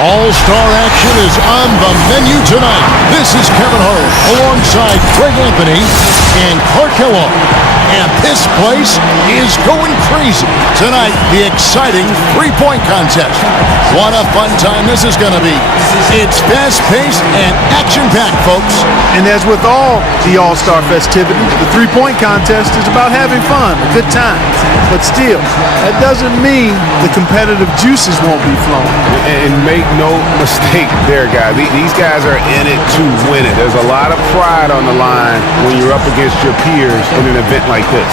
All-star action is on the menu tonight. This is Kevin Hart alongside Greg Anthony and Clark Kellogg. And this place is going crazy. Tonight, the exciting three-point contest. What a fun time this is going to be. It's fast-paced and action-packed, folks. And as with all the All-Star festivities, the three-point contest is about having fun, a good time. But still, that doesn't mean the competitive juices won't be flowing. And make no mistake there, guys. These guys are in it to win it. There's a lot of pride on the line when you're up against your peers in an event like this.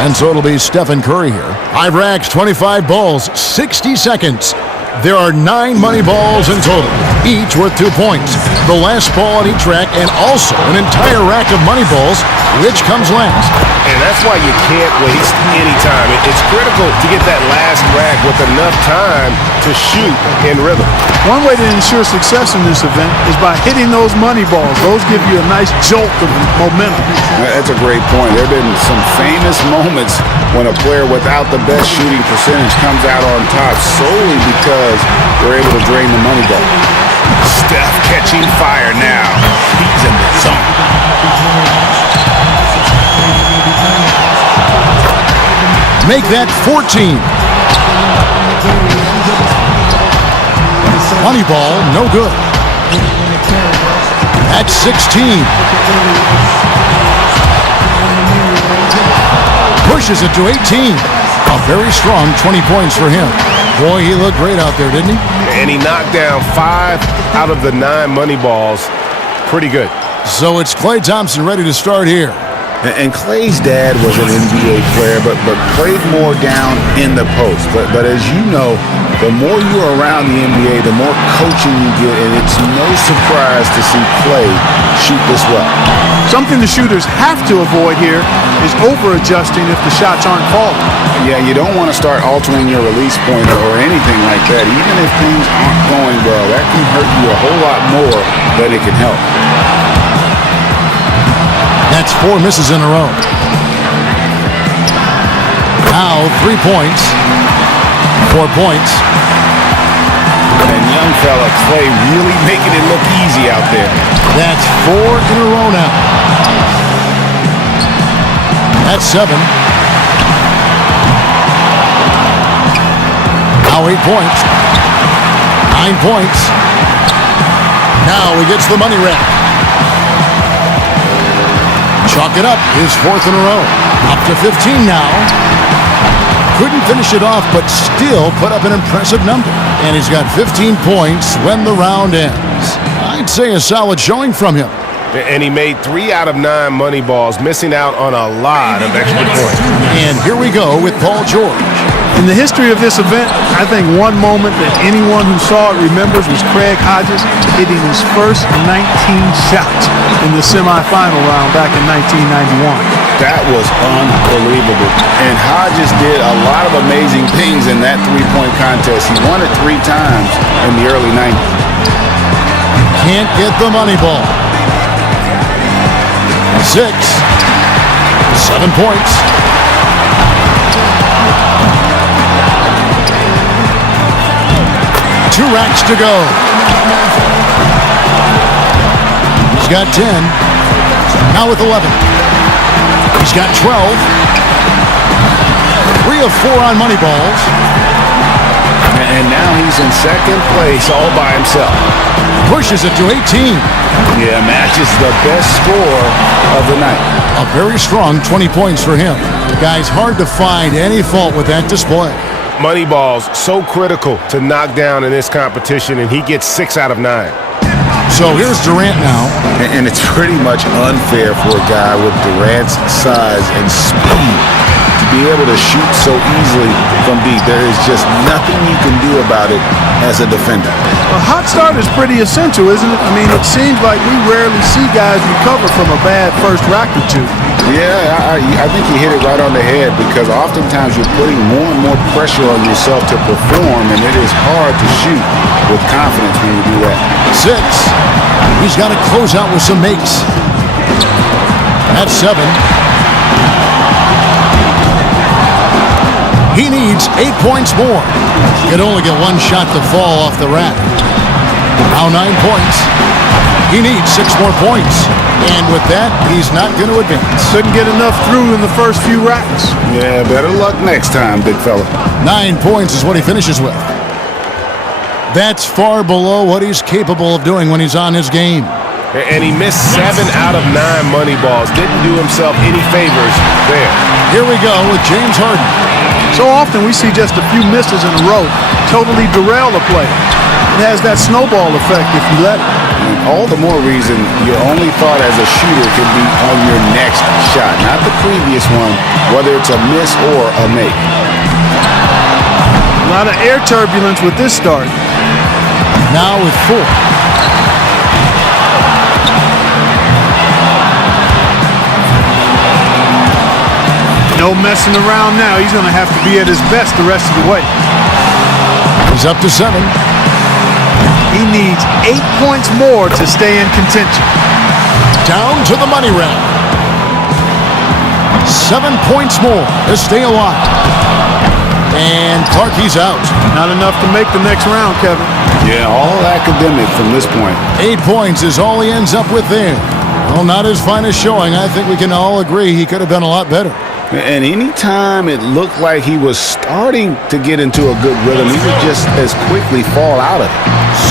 And so it'll be Stephen Curry here. 5 racks, 25 balls, 60 seconds. There are 9 money balls in total, each worth 2 points. The last ball on each rack, and also an entire rack of money balls, which comes last. And that's why you can't waste any time. It's critical to get that last rack with enough time to shoot in rhythm. One way to ensure success in this event is by hitting those money balls. Those give you a nice jolt of momentum. That's a great point. There have been some famous moments when a player without the best shooting percentage comes out on top solely because they're able to drain the money ball. Steph catching fire now. He's in the zone. Make that 14. Money ball, no good. That's 16. Pushes it to 18. A very strong 20 points for him. Boy, he looked great out there, didn't he? And he knocked down 5 out of the 9 money balls. Pretty good. So it's Klay Thompson ready to start here. And Klay's dad was an NBA player, but played more down in the post. But as you know, the more you're around the NBA, the more coaching you get, and it's no surprise to see Klay shoot this well. Something the shooters have to avoid here is over-adjusting if the shots aren't falling. Yeah, you don't want to start altering your release point or anything like that. Even if things aren't going well, that can hurt you a whole lot more than it can help. That's 4 misses in a row. Now 3 points. 4 points. And young fella Klay really making it look easy out there. That's 4 in a row now. That's 7. Now 8 points. 9 points. Now he gets the money rack. Chalk it up, his 4th in a row. Up to 15 now. Couldn't finish it off, but still put up an impressive number. And he's got 15 points when the round ends. I'd say a solid showing from him. And he made 3 out of 9 money balls, missing out on a lot of extra points. And here we go with Paul George. In the history of this event, I think one moment that anyone who saw it remembers was Craig Hodges hitting his first 19 shots in the semifinal round back in 1991. That was unbelievable. And Hodges did a lot of amazing things in that three-point contest. He won it 3 times in the early 90s. Can't get the money ball. 6. 7 points. Two racks to go. He's got 10. Now with 11. He's got 12. 3 of 4 on money balls. And now he's in second place all by himself. Pushes it to 18. Yeah, matches the best score of the night. A very strong 20 points for him. Guys, hard to find any fault with that display. Money balls, so critical to knock down in this competition, and he gets 6 out of 9. So here's Durant now. And it's pretty much unfair for a guy with Durant's size and speed to be able to shoot so easily from deep. There is just nothing you can do about it as a defender. A hot start is pretty essential, isn't it? I mean, it seems like we rarely see guys recover from a bad first rack or two. Yeah, I think you hit it right on the head because oftentimes you're putting more and more pressure on yourself to perform, and it is hard to shoot with confidence when you do that. 6. He's got to close out with some makes. That's 7. He needs 8 points more. Could only get 1 shot to fall off the rack. Now 9 points. He needs 6 more points. And with that, he's not going to advance. Couldn't get enough through in the first few racks. Yeah, better luck next time, big fella. 9 points is what he finishes with. That's far below what he's capable of doing when he's on his game. And he missed 7 out of 9 money balls. Didn't do himself any favors there. Here we go with James Harden. So often we see just a few misses in a row totally derail a play. It has that snowball effect if you let it. And all the more reason your only thought as a shooter could be on your next shot, not the previous one, whether it's a miss or a make. A lot of air turbulence with this start. Now with 4. No messing around now. He's going to have to be at his best the rest of the way. He's up to 7. He needs 8 points more to stay in contention. Down to the money rack. 7 points more to stay alive. And Clarkie's out. Not enough to make the next round, Kevin. Yeah, all academic from this point. 8 points is all he ends up with there. Well, not his finest showing. I think we can all agree he could have done a lot better. And anytime it looked like he was starting to get into a good rhythm, he would just as quickly fall out of it.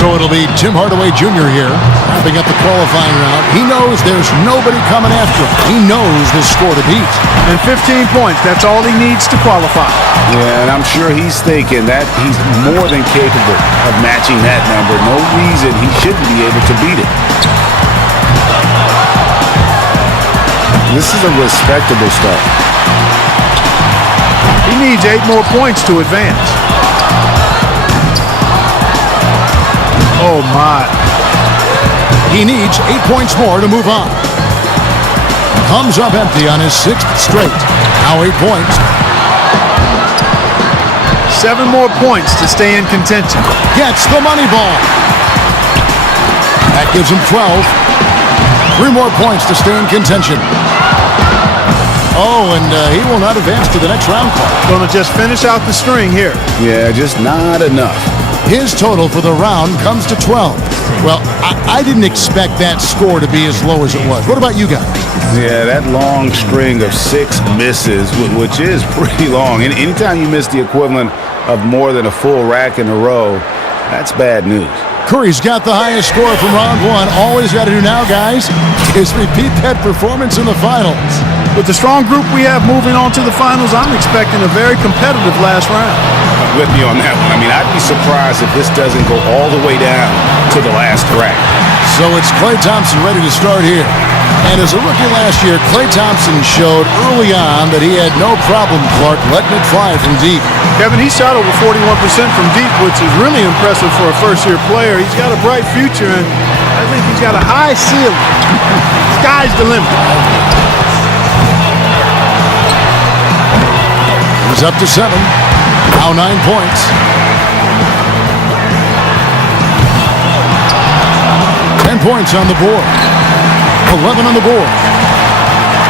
So it'll be Tim Hardaway Jr. here, wrapping up the qualifying round. He knows there's nobody coming after him. He knows this score to beat. And 15 points, that's all he needs to qualify. Yeah, and I'm sure he's thinking that he's more than capable of matching that number. No reason he shouldn't be able to beat it. This is a respectable start. He needs 8 more points to advance. Oh, my. He needs 8 points more to move on. Comes up empty on his 6th straight. Now 8 points. 7 more points to stay in contention. Gets the money ball. That gives him 12. 3 more points to stay in contention. Oh, and he will not advance to the next round call. Going to just finish out the string here. Yeah, just not enough. His total for the round comes to 12. Well, I didn't expect that score to be as low as it was. What about you guys? Yeah, that long string of 6 misses, which is pretty long. And anytime you miss the equivalent of more than a full rack in a row, that's bad news. Curry's got the highest score from round 1. All he's got to do now, guys, is repeat that performance in the finals. With the strong group we have moving on to the finals, I'm expecting a very competitive last round. With me on that one. I mean, I'd be surprised if this doesn't go all the way down to the last rack. So it's Klay Thompson ready to start here. And as a rookie last year, Klay Thompson showed early on that he had no problem, Clark, letting it fly from deep. Kevin, he shot over 41% from deep, which is really impressive for a first-year player. He's got a bright future, and I think he's got a high ceiling. Sky's the limit. He's up to 7. Now 9 points. 10 points on the board. 11 on the board.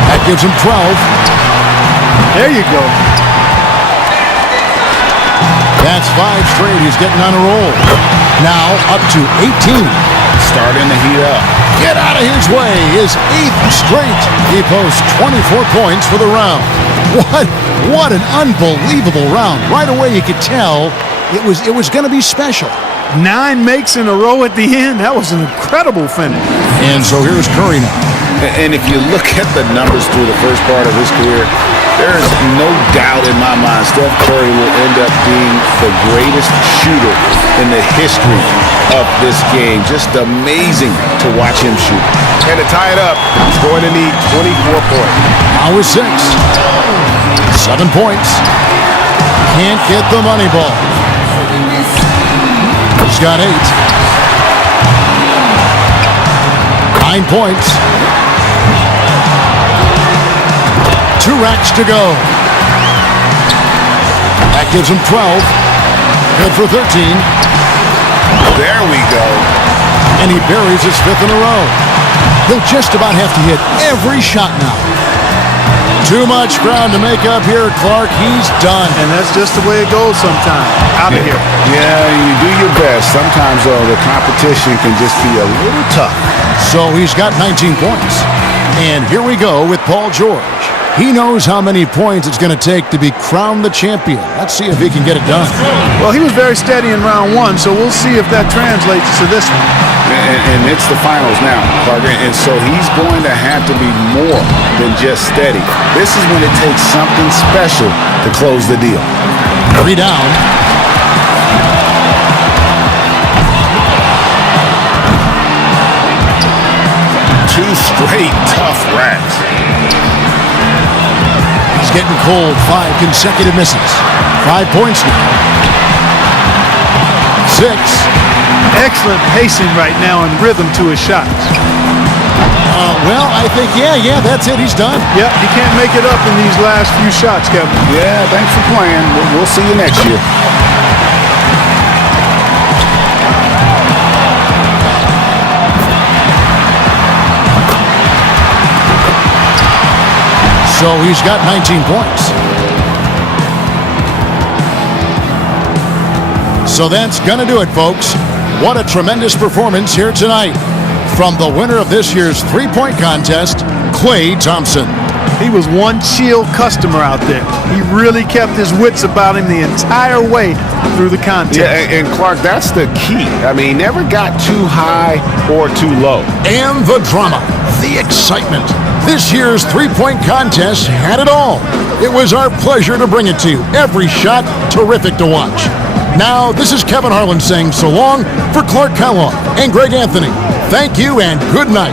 That gives him 12. There you go. That's 5 straight. He's getting on a roll. Now up to 18. Starting to heat up. Get out of his way. His 8th straight. He posts 24 points for the round. What an unbelievable round. Right away you could tell it was going to be special. 9 makes in a row at the end. That was an incredible finish. And so here's Curry now. And if you look at the numbers through the first part of his career, there's no doubt in my mind Steph Curry will end up being the greatest shooter in the history of this game. Just amazing to watch him shoot. And to tie it up, he's going to need 24 points. Now with 6. 7 points. Can't get the money ball. He's got 8. 9 points. 2 racks to go. That gives him 12. Good for 13. There we go. And he buries his 5th in a row. He'll just about have to hit every shot now. Too much ground to make up here, Clark. He's done. And that's just the way it goes sometimes. Out of here. Yeah, you do your best. Sometimes, though, the competition can just be a little tough. So he's got 19 points. And here we go with Paul George. He knows how many points it's going to take to be crowned the champion. Let's see if he can get it done. Well, he was very steady in round one, so we'll see if that translates to this one. And it's the finals now, Clark. And so he's going to have to be more than just steady. This is when it takes something special to close the deal. 3 down. Two straight tough racks. He's getting cold. 5 consecutive misses. 5 points now. 6. Excellent pacing right now and rhythm to his shots. Well, I think, yeah, that's it. He's done. Yep, he can't make it up in these last few shots, Kevin. Yeah, thanks for playing. We'll see you next year. So he's got 19 points. So that's going to do it, folks. What a tremendous performance here tonight from the winner of this year's three-point contest, Klay Thompson. He was one chill customer out there. He really kept his wits about him the entire way through the contest. Yeah, and Clark, that's the key. I mean, he never got too high or too low. And the drama, the excitement. This year's three-point contest had it all. It was our pleasure to bring it to you. Every shot terrific to watch. Now, this is Kevin Harlan saying so long for Clark Kellogg and Greg Anthony. Thank you and good night.